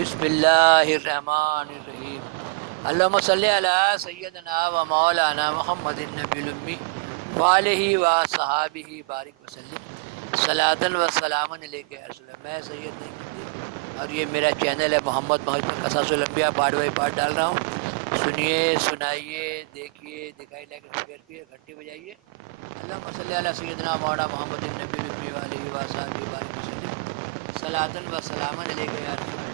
بسم اللہ الرحمن الرحیم اللہم صلی علی سیدنا و مولانا محمد النبی الامی وآلہ و صحابہ بارک وسلم صلاۃ و سلام علیک یا رسول اللہ۔ میں سید نعیم الدین اور یہ میرا چینل ہے محمد محمد قصص الانبیاء، پارٹ بائی پارٹ ڈال رہا ہوں۔ سنیے، سنائیے، دیکھیے، دکھائی، لائک شیئر کیے، گھنٹی بجائیے۔ اللہم صلی علی سیدنا مولانا محمد النبی الامی وآلہ و صحابہ بارک وسلم صلاۃ و سلام علیک یا رسول اللہ۔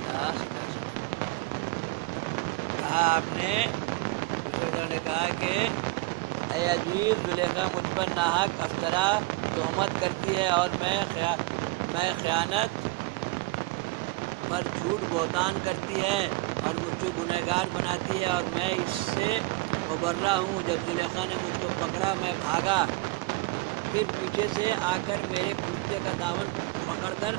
کہا آپ نے نے کہا کہ اے عزیز، زلیخا مجھ پر ناحق افطرا تہمت کرتی ہے اور میں خیانت پر جھوٹ بہتان کرتی ہے اور مجھ کو گنہگار بناتی ہے، اور میں اس سے مبرہ ہوں۔ جب زلیخا نے مجھ کو پکڑا میں بھاگا، پھر پیچھے سے آ کر میرے کرتے کا دامن پکڑ کر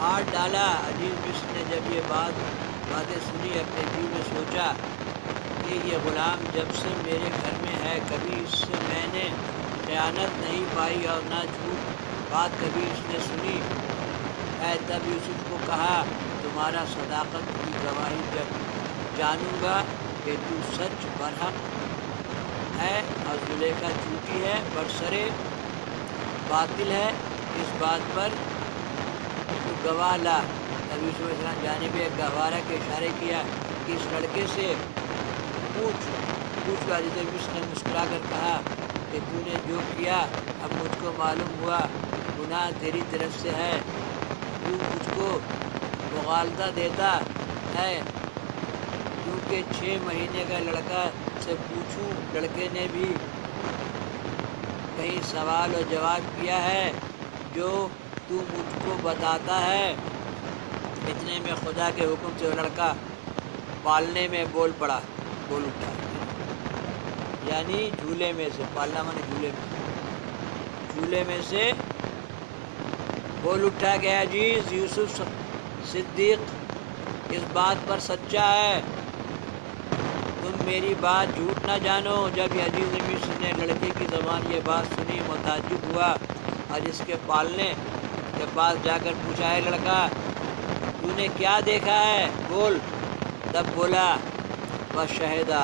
ہاتھ ڈالا۔ عزیز مصر نے جب یہ باتیں سنی، اپنے دل میں سوچا کہ یہ غلام جب سے میرے گھر میں ہے، کبھی اس سے میں نے خیانت نہیں پائی اور نہ جھوٹ بات کبھی اس نے سنی ہے۔ تب یوسف کو کہا، تمہارا صداقت کی گواہی جب جانوں گا کہ تو سچ برحق ہے اور زلیخا جھوٹی ہے، برسرے باطل ہے، اس بات پر تو گواہ لا۔ نبی یوسف علیہ السلام جانب ایک گہوارہ کے اشارے کیا کہ اس لڑکے سے پوچھ کر۔ عزیز مصر نے مسکرا کر کہا کہ تو نے جو کیا اب مجھ کو معلوم ہوا، گناہ تیری طرف سے ہے۔ تو مجھ کو مغالطہ دیتا ہے کیونکہ 6 مہینے کا لڑکا سے پوچھوں۔ لڑکے نے بھی کئی سوال و جواب کیا ہے جو تو مجھ کو بتاتا ہے۔ اتنے میں خدا کے حکم سے وہ لڑکا پالنے میں بول اٹھا، یعنی جھولے میں سے، پالنا مانے جھولے میں سے بول اٹھا کہ عزیز یوسف صدیق اس بات پر سچا ہے، تم میری بات جھوٹ نہ جانو۔ جب یہ عزیز مصر نے لڑکے کی زبان یہ بات سنی، متعجب ہوا اور اس کے پالنے کے پاس جا کر پوچھا، ہے لڑکا تو نے کیا دیکھا ہے، بول۔ تب بولا، وشہدا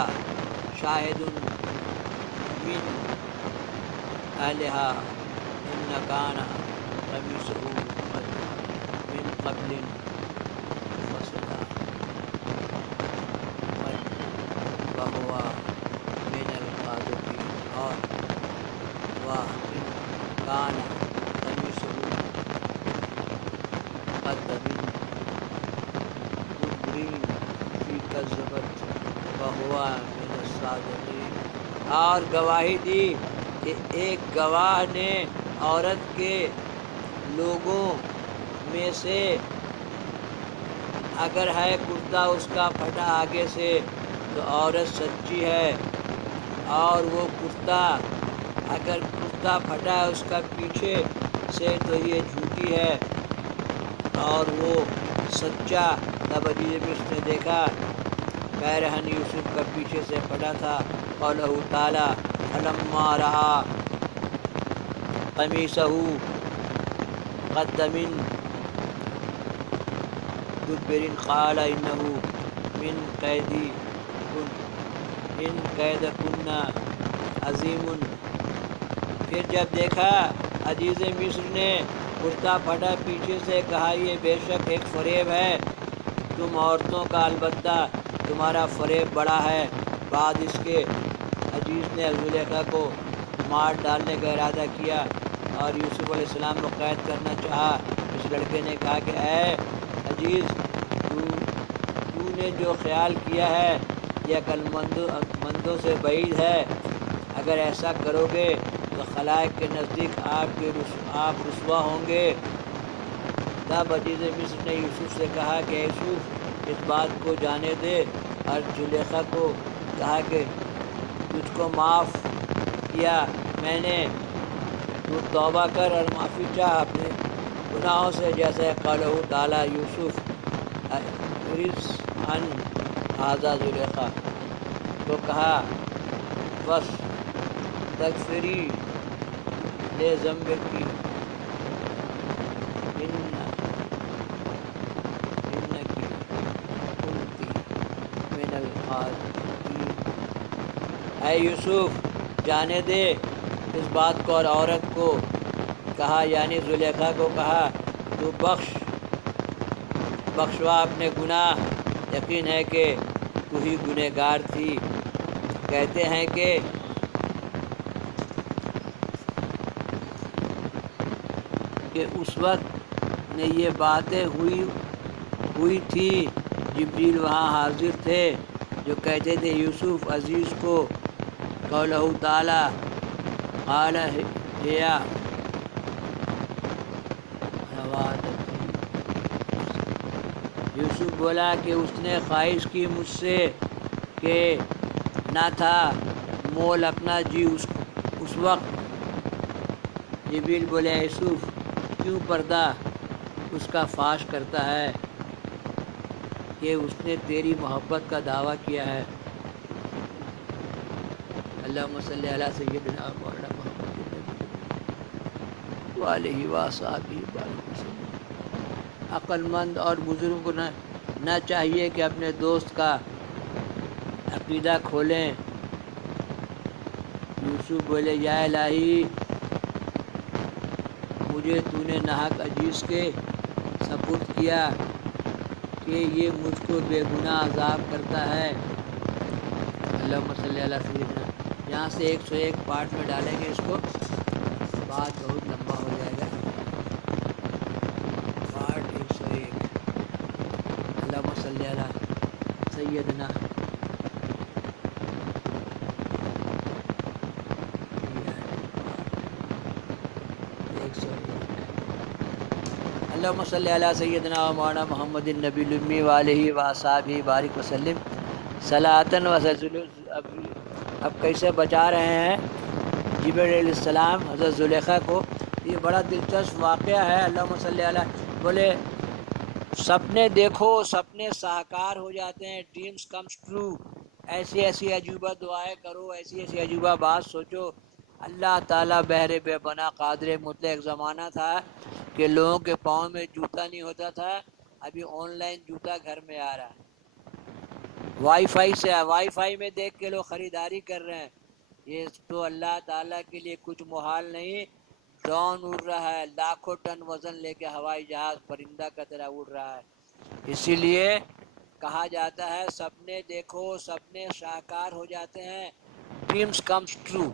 شاہد من اہلہا ان کان قمیصہ قد من قبل فصدا وہو من القاذبین، اور وَإِن کان قمیصہ قد من دبر فی کذبت وہو من الصادقین، اور گواہی دی کہ ایک گواہ نے عورت کے لوگوں میں سے اگر ہے کرتا اس کا پھٹا آگے سے تو عورت سچی ہے، اور وہ کرتا اگر کرتا پھٹا ہے اس کا پیچھے سے تو یہ جھوٹی ہے اور وہ سچا۔ تب عزیز مصر نے دیکھا پیرہن یوسف کا پیچھے سے پھٹا تھا۔ قولہ تعالیٰ، فلما رأى قمیصہ قد من دبر قال انہ من کیدکن ان کیدکن عظیم۔ پھر جب دیکھا عزیز مصر نے کرتا پھٹا پیچھے سے، کہا یہ بے شک ایک فریب ہے تم عورتوں کا، البتہ تمہارا فریب بڑا ہے۔ بعد اس کے عزیز نے زلیخا کو مار ڈالنے کا ارادہ کیا اور یوسف علیہ السلام کو قید کرنا چاہا۔ اس لڑکے نے کہا کہ اے عزیز، تو نے جو خیال کیا ہے یہ عقل مندوں سے بعید ہے۔ اگر ایسا کرو گے تو خلائق کے نزدیک آپ رسوا ہوں گے۔ تب عزیز مصر نے یوسف سے کہا کہ یوسف اس بات کو جانے دے، اور زلیخا کو کہا کہ تجھ کو معاف کیا میں نے، تو توبہ کر اور معافی چاہ اپنے گناہوں سے، جیسے قولہ تعالیٰ یوسف رز ان ھذا زلیخا کو کہا، بس تغفری لے ذنبک انکی اے یوسف جانے دے اس بات کو، اور عورت کو کہا یعنی زلیخا کو کہا تو بخشوا اپنے گناہ، یقین ہے کہ تو ہی گنہگار تھی۔ کہتے ہیں کہ اس وقت نے یہ باتیں ہوئی تھی، جبریل وہاں حاضر تھے جو کہتے تھے یوسف عزیز کو قولہ تعالی قال ہیا یوسف بولا کہ اس نے خواہش کی مجھ سے کہ نہ تھا مول اپنا جی اس وقت۔ جبریل بولے یوسف کیوں پردہ اس کا فاش کرتا ہے کہ اس نے تیری محبت کا دعویٰ کیا ہے۔ اللہم صلی علی سیدنا مولانا محمد وآلہ وصحبہ بارک وسلم۔ عقل مند اور بزرگوں کو نہ چاہیے کہ اپنے دوست کا عقیدہ کھولیں۔ یوسف بولے یا الہی مجھے تو نے ناحق عزیز کے سپرد کیا کہ یہ مجھ کو بے گناہ عذاب کرتا ہے۔ اللہم صلی علی سیدنا، یہاں سے 101 پارٹ میں ڈالیں گے اس کو، بات بہت لمبا ہو جائے گا۔ پارٹ 101 اللہم صلی علی سیدنا اللہم صلی علی سیدنا و مولانا محمد النبی الامی وآلہ وصحبہ بارک وسلم صلاۃً و سلام۔ اب کیسے بچا رہے ہیں جبریل علیہ السلام حضرت زلیخا کو؟ یہ بڑا دلچسپ واقعہ ہے۔ اللہم صلی علی بولے سپنے دیکھو، سپنے ساہکار ہو جاتے ہیں، ڈریمز کمز ٹرو۔ ایسی ایسی عجوبہ دعائیں کرو، ایسی ایسی عجوبہ بات سوچو۔ اللہ تعالیٰ بحر بے پناہ قادر مطلق۔ ایک زمانہ تھا کہ لوگوں کے پاؤں میں جوتا نہیں ہوتا تھا، ابھی آن لائن جوتا گھر میں آ رہا ہے، وائی فائی میں دیکھ کے لوگ خریداری کر رہے ہیں۔ یہ تو اللہ تعالیٰ کے لیے کچھ محال نہیں۔ ڈرون اڑ رہا ہے، لاکھوں ٹن وزن لے کے ہوائی جہاز پرندہ کا طرح اڑ رہا ہے۔ اسی لیے کہا جاتا ہے سپنے دیکھو، سپنے شاہکار ہو جاتے ہیں، ڈریمز کمز ٹرو۔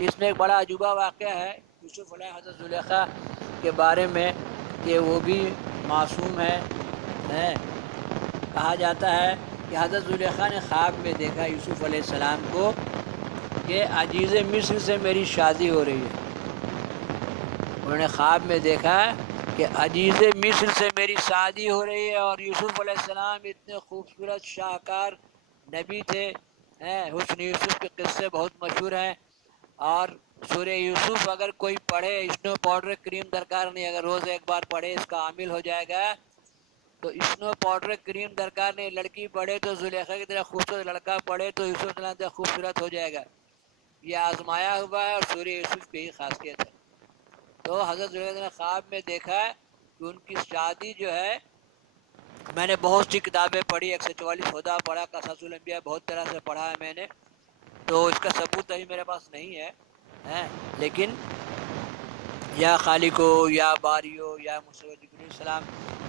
اس میں ایک بڑا عجوبہ واقعہ ہے یوسف علیہ حضرت زلیخا کے بارے میں کہ وہ بھی معصوم ہے۔ کہا جاتا ہے کہ حضرت زلیخا نے خواب میں دیکھا یوسف علیہ السلام کو کہ عزیز مصر سے میری شادی ہو رہی ہے۔ انہوں نے خواب میں دیکھا کہ عزیز مصر سے میری شادی ہو رہی ہے، اور یوسف علیہ السلام اتنے خوبصورت شاہکار نبی تھے۔ حسن یوسف کے قصے بہت مشہور ہیں، اور سورہ یوسف اگر کوئی پڑھے، اسنو پاؤڈر کریم درکار نہیں، اگر روز ایک بار پڑھے اس کا عامل ہو جائے گا۔ تو اسنو پاؤڈر کریم درکار نہیں، لڑکی پڑھے تو زلیخا کی طرح خوبصورت، لڑکا پڑھے تو یوسف علیہ السلام کی خوبصورت ہو جائے گا۔ یہ آزمایا ہوا ہے، اور سورہ یوسف کی ہی خاصیت ہے۔ تو حضرت زلیخا نے خواب میں دیکھا کہ ان کی شادی جو ہے، میں نے بہت سی کتابیں پڑھی، 144 ہدیٰ پڑھا، قصص الانبیاء بہت طرح سے پڑھا ہے میں نے، تو اس کا ثبوت ابھی میرے پاس نہیں ہے، لیکن یا خالقو یا باریو یا جبریل علیہ السلام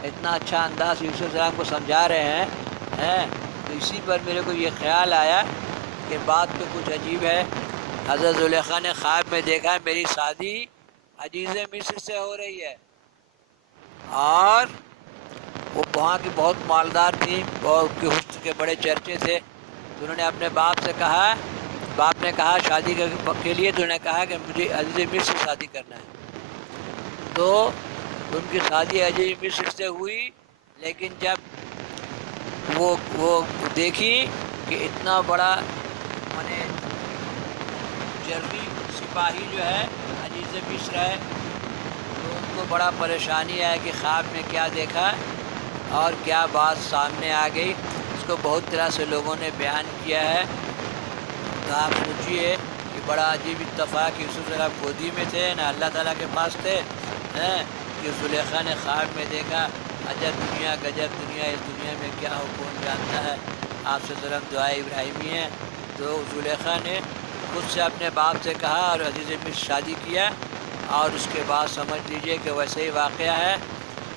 اتنا اچھا انداز یوسف علیہ السلام کو سمجھا رہے ہیں، تو اسی پر میرے کو یہ خیال آیا کہ بات تو کچھ عجیب ہے۔ حضرت زلیخا نے خواب میں دیکھا میری شادی عزیز مصر سے ہو رہی ہے، اور وہ وہاں کی بہت مالدار تھی، اور اس کے حسن کے بڑے چرچے تھے۔ تو انہوں نے اپنے باپ سے کہا، باپ نے کہا شادی کے لیے، تو انہوں نے کہا کہ مجھے عزیز مصر سے شادی کرنا ہے۔ تو ان کی شادی عزیز مصر سے ہوئی، لیکن جب وہ دیکھی کہ اتنا بڑا مانے جرری سپاہی جو ہے عزیز مصر ہے، تو ان کو بڑا پریشانی ہے کہ خواب میں کیا دیکھا اور کیا بات سامنے آ گئی۔ اس کو بہت طرح سے لوگوں نے بیان کیا ہے۔ تو آپ سوچیے کہ بڑا عجیب اتفاق، یوسف ذرا گودی میں تھے نہ اللہ تعالیٰ کے پاس تھے، کہ زلیخا نے خواب میں دیکھا۔ عجب دنیا، گجب دنیا، اس دنیا میں کیا ہو کون جانتا ہے۔ آپ سے طرف دعائے ابراہیمی ہے۔ تو زلیخا نے خود سے اپنے باپ سے کہا اور عزیز مصر شادی کیا، اور اس کے بعد سمجھ لیجئے کہ ویسے ہی واقعہ ہے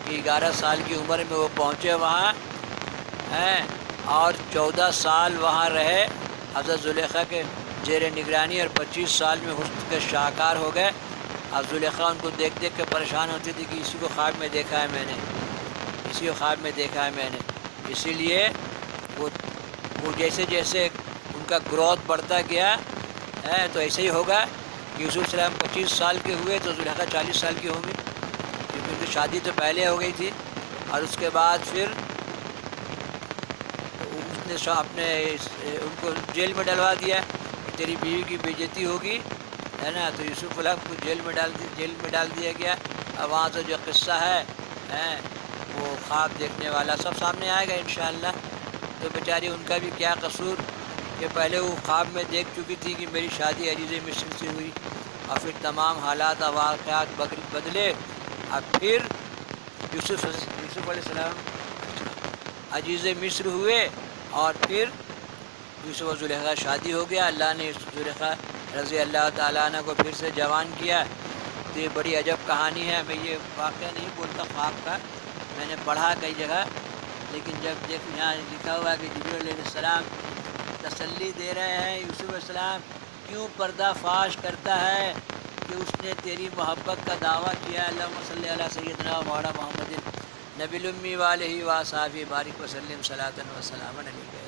کہ 11 سال کی عمر میں وہ پہنچے وہاں ہیں، اور 14 سال وہاں رہے حضرت زلیخا کے زیر نگرانی، اور 25 سال میں حسن کے شاہکار ہو گئے۔ اب زلیخا ان کو دیکھ دیکھ کے پریشان ہوتی تھی کہ اسی کو خواب میں دیکھا ہے میں نے، اسی کو خواب میں دیکھا ہے میں نے۔ اسی لیے وہ جیسے جیسے ان کا گروتھ بڑھتا گیا ہے تو ایسے ہی ہوگا کہ یوسف علیہ السلام 25 سال کے ہوئے تو زلیخا 40 سال کی ہوں گی، کیونکہ ان کی شادی تو پہلے ہو گئی تھی۔ اور اس کے بعد پھر اس نے اپنے ان کو جیل میں ڈلوا دیا کہ تیری بیوی کی بے عزتی ہوگی، ہے نا۔ تو یوسف علیہ کو جیل میں ڈال دیا گیا۔ اب وہاں سے جو قصہ ہے وہ خواب دیکھنے والا سب سامنے آئے گا انشاءاللہ۔ تو بیچاری ان کا بھی کیا قصور کہ پہلے وہ خواب میں دیکھ چکی تھی کہ میری شادی عزیز مصر سے ہوئی، اور پھر تمام حالات اور واقعات بدلے۔ اب پھر یوسف علیہ السلام عزیز مصر ہوئے، اور پھر یوسف و زلیخا شادی ہو گیا۔ اللہ نے زلیخا رضی اللہ تعالیٰ عنہ کو پھر سے جوان کیا۔ تو یہ بڑی عجب کہانی ہے۔ میں یہ واقعہ نہیں بولتا خواب کا، میں نے پڑھا کئی جگہ، لیکن جب یہاں لکھا ہوا ہے کہ جبریل علیہ السلام تسلی دے رہے ہیں یوسف علیہ السلام کیوں پردہ فاش کرتا ہے کہ اس نے تیری محبت کا دعویٰ کیا۔ اللہم صلی علی سیدنا مولانا محمد نبی الامی وآلہ وصحبہ بارک وسلم صلاۃ و سلام علیہ۔